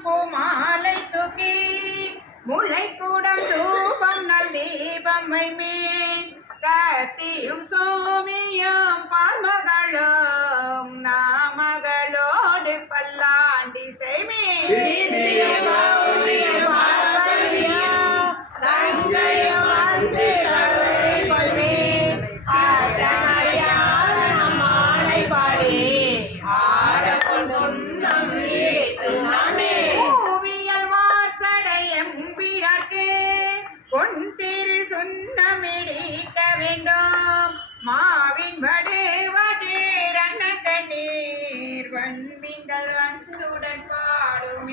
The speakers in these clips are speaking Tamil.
பூமாலை தூக்கி முல்லை கூடம் தூபம் நல் தீபமை மேல் சத்தியும் சோமியும் பால்மகளும் நாமகளோடு பல்லாண்டி செய்மே பொன்திரு சுண்ணமிடிக்க வேண்டும் மாவின் வடுவதீர் அன்ன கண்ணீர் வன்பிங்கள் வந்துடன் பாடும்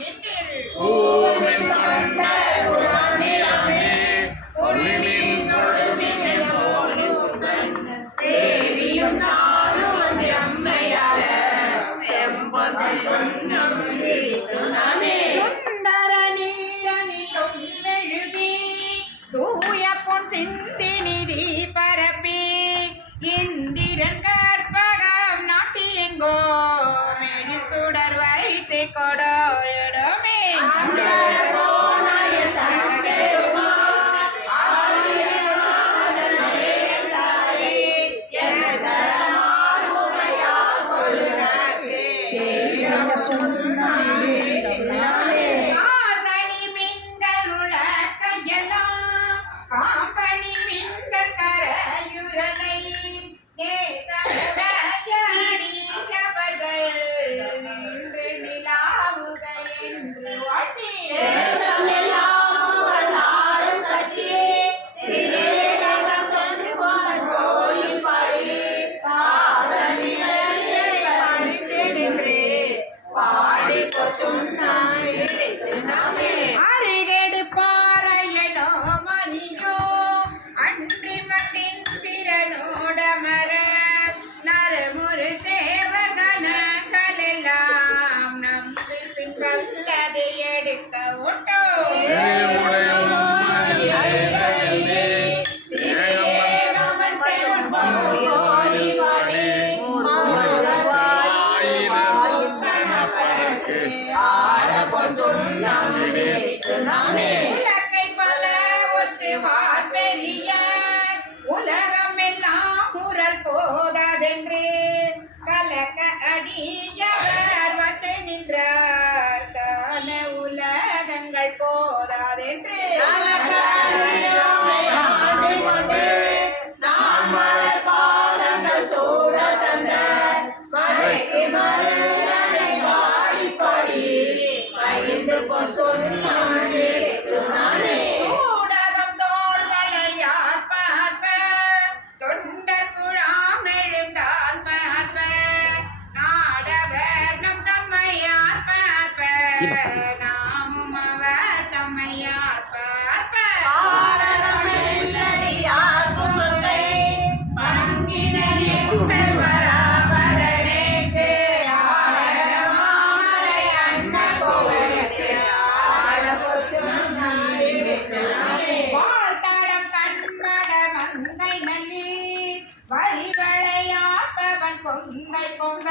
தூய பொன் சிந்தி நிதி பரப்பி இந்திரன் கற்பகம் நாட்டி எங்கோ மெடி சுடர் வைத்து கொடோடமே காம்பனி மின்கள் கரையுரலை அவர்கள் நின்று நிலாவுக என்று வாழ்த்தி அருகேடு பாறையனோ மணியோ அன்றி மட்டின் திறனோடமர நறுமுறு தேவர் கணங்களெல்லாம் நம்பி பின்வல்லதை எடுக்க ஓட்டோ உலகை பல ஒற்றுவார் பெரிய உலகம் எல்லாம் குரல் போதாதென்று கலக்க அடியவர் வந்து நின்றார் காண உலகங்கள் போதாதென்று ஊடகம் தோல் வலையால் பார்ப்ப தொண்டர் குழாம் எழுந்தால் பார்ப்ப நாடவர் நம் தம்மையார் பார்ப்ப நாமும் அவர் தம்மையார் பார்ப்ப பொங்கல் பொங்க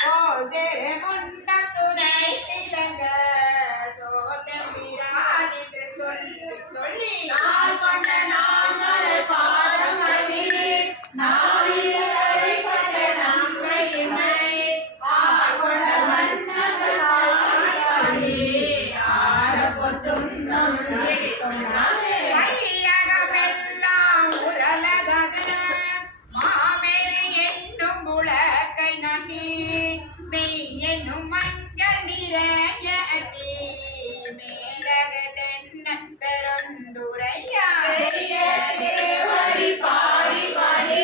போதேரே முண்டம் துணை திலங்க சோதம் பிரான் என்று சொல்லி சொல்லி கையகமெல்லாம் உரலதக மாமேறு என்னும் உலகை நாட்டி மெய் என்னும் மஞ்சள் நிறைய அட்டி மேலகதென்ன பெருந்துரையா பாடி பாடி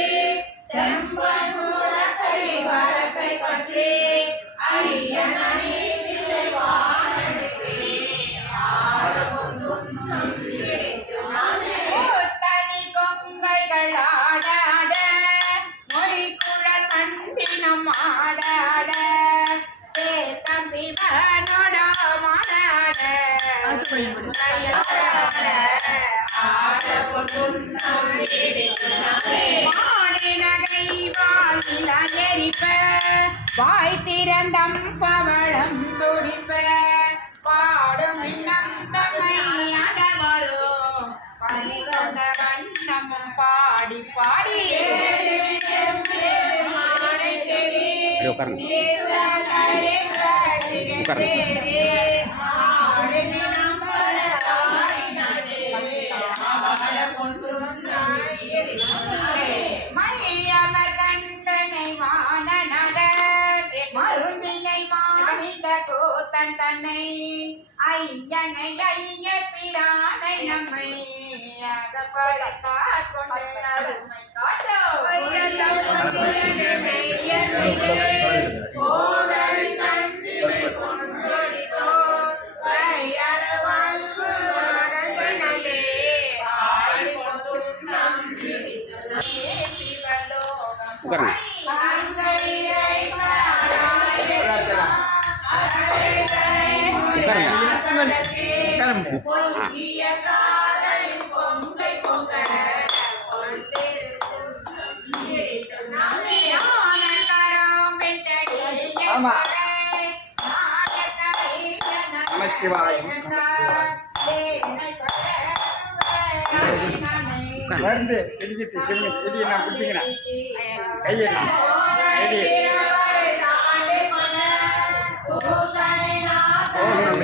தனி கொங்கைகள் ஆடாட மொழி குழல் மண்டினம் ஆடாட சேத்தம் சிவனோட மாடாட மாடினகை வாயில எரிப்ப வாய் திறந்தம் பவளம் துடிப்ப பாடி உட்காருங்க மையவர் கண்டனை வானநகர் மருந்தினை மாணிட கூத்தன் தன்னை ஐயனை ஐய பிரானை நம்மை அகப்படுத்தாற் கொண்டு அருமை காட்டோ உட்காருங்க மருந்து இடிக்கிட்டு சிவனி இடி நான் பிடிச்சிக்கிறேன் கையெல்லாம் இடி ஓம்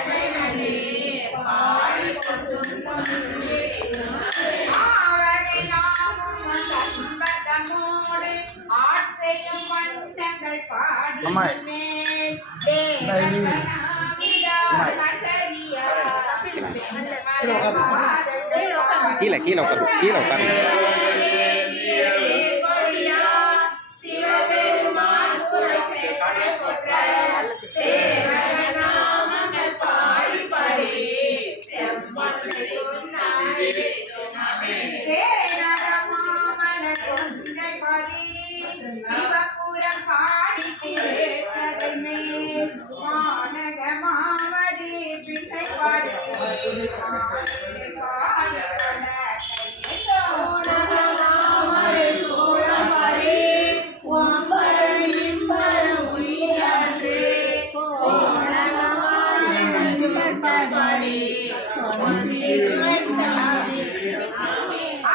நமச்சிவாய அம்மா கீழே கீழே உட்காரு கீழே உட்காருங்க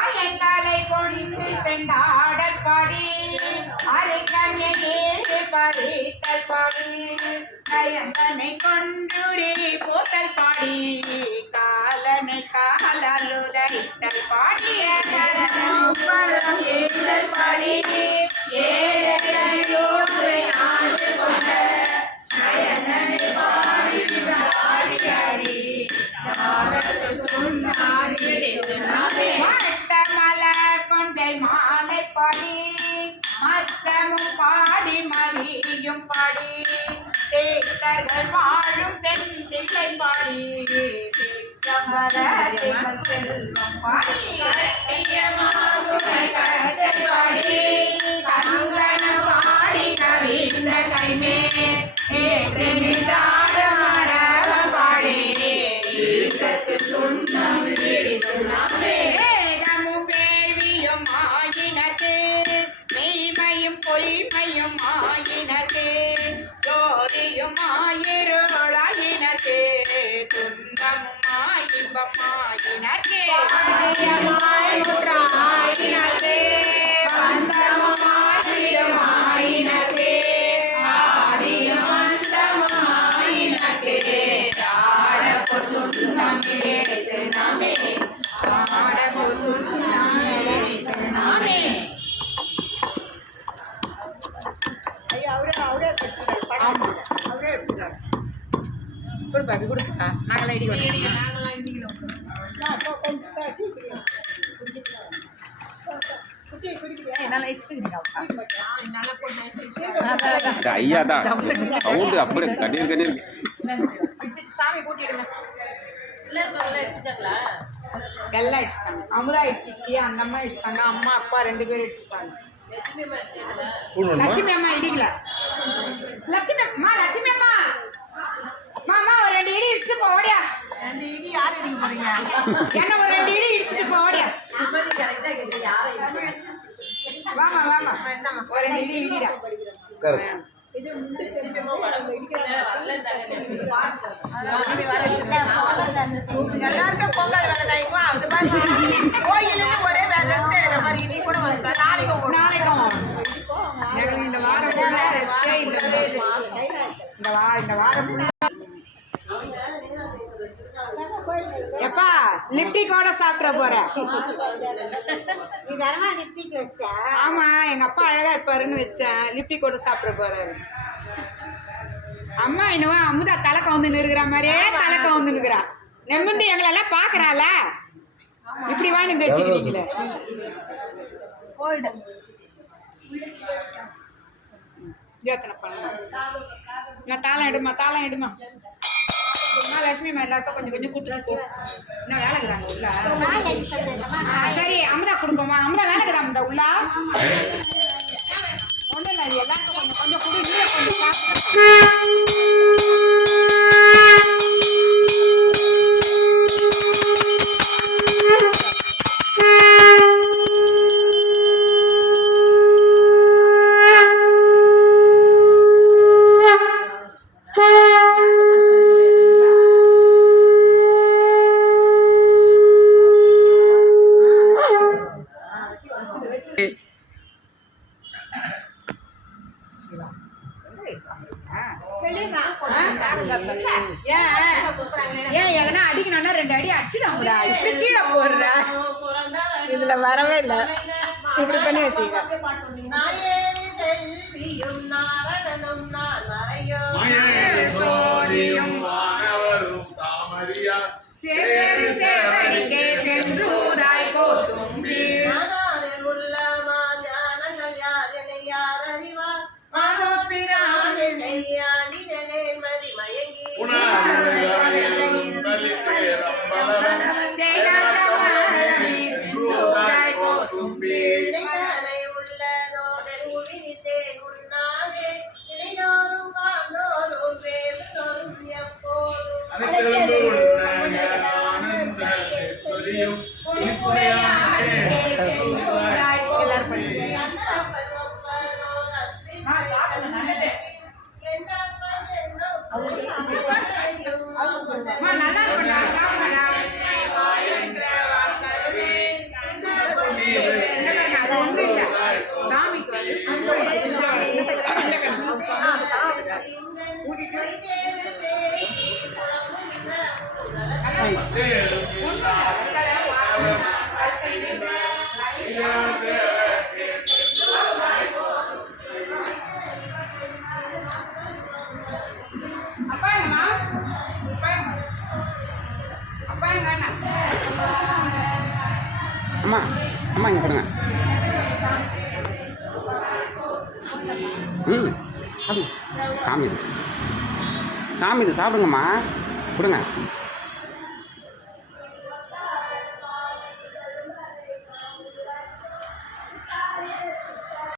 அயந்தலை கொண்டு சென்றாடல் பாடி அரைக்கண்ணையே பறித்தல் பாடி கயந்தனை கொண்டுரே போத்தல் பாடி காலனை காலுதைத்தல் பாடி பாடி ஏழையோரை ஆண்டு கொண்ட கயந்தனை பாடி பாடி மலர் கொண்டை மாலை பாடி மத்தமும் பாடி மதியும் பாடி தேக்கர்கள் வாழும் தென் தில்லை பாடி செல்வம் பாடி பாடி கங்கன பாடி கவிந்த கைமே மரவம் பாடி சுண்ணம் வேதமும் வேள்வியும் ஆயினது மெய்மையும் பொய்மையும் ஆயினது ஜோதியும் ஆயிருளாயினது துன்பமும் ஆயின்பம் ஆயினது ஆயினது பந்தமும் ஆயிரம் ஆயினது ஆதியும் அந்தமும் ஆயினது நாங்கள் ஐடி ஐயா தான் சவுண்டு அப்படியே கண்ணீர் கண்ணீர் சாமி கூட்டிடுங்க எல்லாம் இடிச்சிட்டாங்க அமுதா இடிச்சிச்சு அந்த அம்மா இடிச்சிட்டாங்க அம்மா அப்பா 2 பேரும் இடிச்சிட்டாங்க லட்சுமி அம்மா இடிக்கல லட்சுமி அம்மா மாமா ஒரு 2 இடி இடிச்சிட்டு போடியா 2 இடி யார் இடிக்க போறீங்க என்ன ஒரு 2 இடி இடிச்சிட்டு போடியா வாமா ஒரு 2 இடி இடிடா இது எல்லாருக்கும் பொங்கல் இல்லவே இல்லை. இந்த வாரம் எப்பா லிப்டிக்கோட சாப்பிட போறேன். ஆமா எங்க அப்பா அழகா இருப்பாருன்னு வச்சேன். லிப்டிக்கோட சாப்பிட போறாரு. அம்மா என்னவோ அமுதா தலை கவுந்து இருக்கிற மாதிரியே தலை கவுந்து இருக்கிறா. நெம்முண்டு எங்களெல்லாம் பாக்குறாள. இப்படி வாங்கி வச்சுக்கிறீங்களே. யோசனை பண்ணலாம். நான் தாளம் எடுமா லட்சுமி எல்லாருக்கும் கொஞ்சம் கொஞ்சம் கூப்பிட்டு போ. இன்னும் வேலைக்குறாங்க உள்ள. சரி அமுதா கொடுக்கமா. அமுதா வேலைக்குறா அமுதா உள்ள. ஒன்றும் இல்லை எல்லாருக்கும் கொஞ்சம் கொஞ்சம் கொடு. கொஞ்சம் சாப்பிட்டு ஏன் எதனா அடிக்கணும்னா 2 அடி அடிச்சுடாங்கடா. இப்படி கீழே போடுற இதுல வரவே இல்லை. இப்படி பண்ணி வச்சுக்க. நல்லா சாமிக்கு அம்மா அம்மா இங்கே கொடுங்க. சாமி இது சாப்பிடுங்கம்மா கொடுங்க.